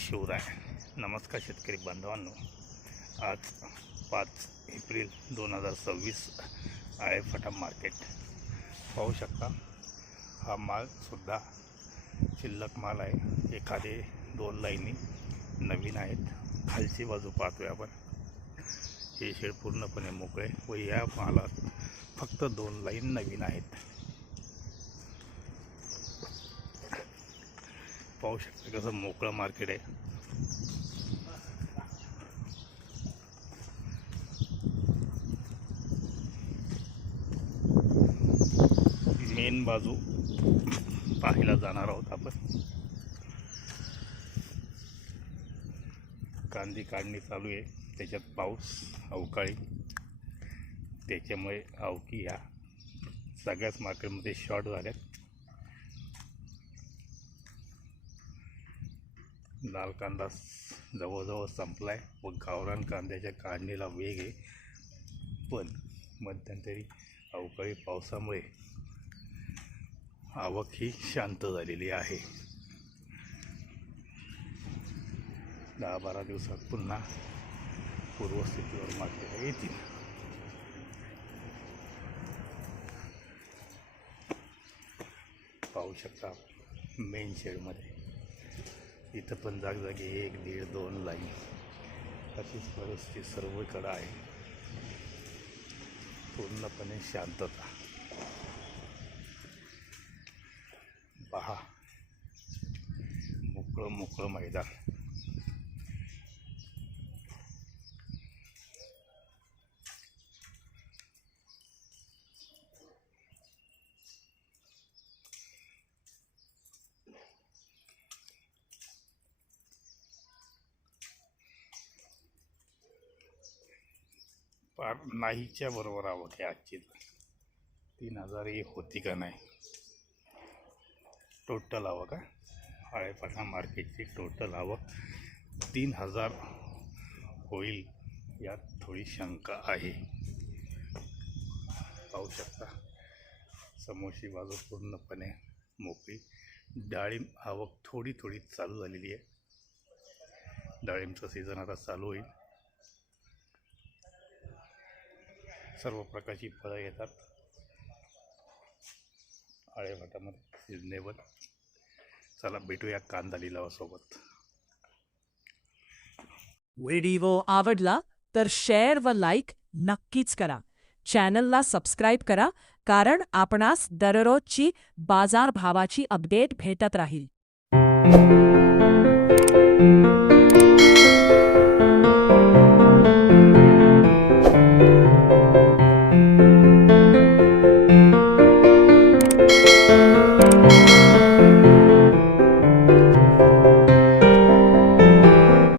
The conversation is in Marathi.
शिवराय. नमस्कार शेतकरी बांधवांनो. आज 5 एप्रिल 2026 आळेफाटा मार्केट पाहू शकता. हा मालसुद्धा शिल्लक माल आहे. एखादे 2 लाईनी नवीन आहेत. खालची बाजू पाहतोय आपण. हे शेड पूर्णपणे मोकळे व या मालात फक्त 2 लाईन नवीन आहेत. पाहू शकता कसं मोकळं मार्केट आहे. मेन बाजू पाहायला जाणार आहोत आपण. कांदी काढणी चालू आहे. त्याच्यात पाऊस अवकाळी, त्याच्यामुळे अवकी ह्या सगळ्याच मार्केटमध्ये शॉर्ट झाल्यात. लाल कांदा जवळजवळ संपलाय व गावरान कांद्याच्या काढणीला वेग आहे. पण मध्यंतरी अवकाळी पावसामुळे आवक ही शांत झालेली आहे. 10-12 दिवसात पुन्हा पूर्वस्थितीवर मार्केट येतील. पाहू शकता मेन शेडमध्ये इथं पण जागजागी 1, 1.5, 2 लाईन अशीच परिस्थिती सर्वकडे आहे. पूर्णपणे शांतता. पहा मोकळं मैदान. पार नाहीच्या बरोबर आवक आहे आजची. 3000 ही होती का नाही. टोटल आवक आळेफाटा मार्केटची टोटल आवक 3000 होईल यात थोडी शंका आहे. पाहू शकता समोरची बाजू पूर्णपणे मोकळी. डाळिंब आवक थोडी चालू झालेली आहे. डाळिंबचं सीझन आता चालू होईल. सर्व प्रकारची फळं येतात आळेफाटामध्ये सिजनेबल. चला भेटूया कांदा लिलावासोबत. व्हिडिओ आवडला तर शेअर व लाईक नक्कीच करा. चॅनलला सबस्क्राईब करा, कारण आपणास दररोजची बाजारभावाची अपडेट भेटत राहील.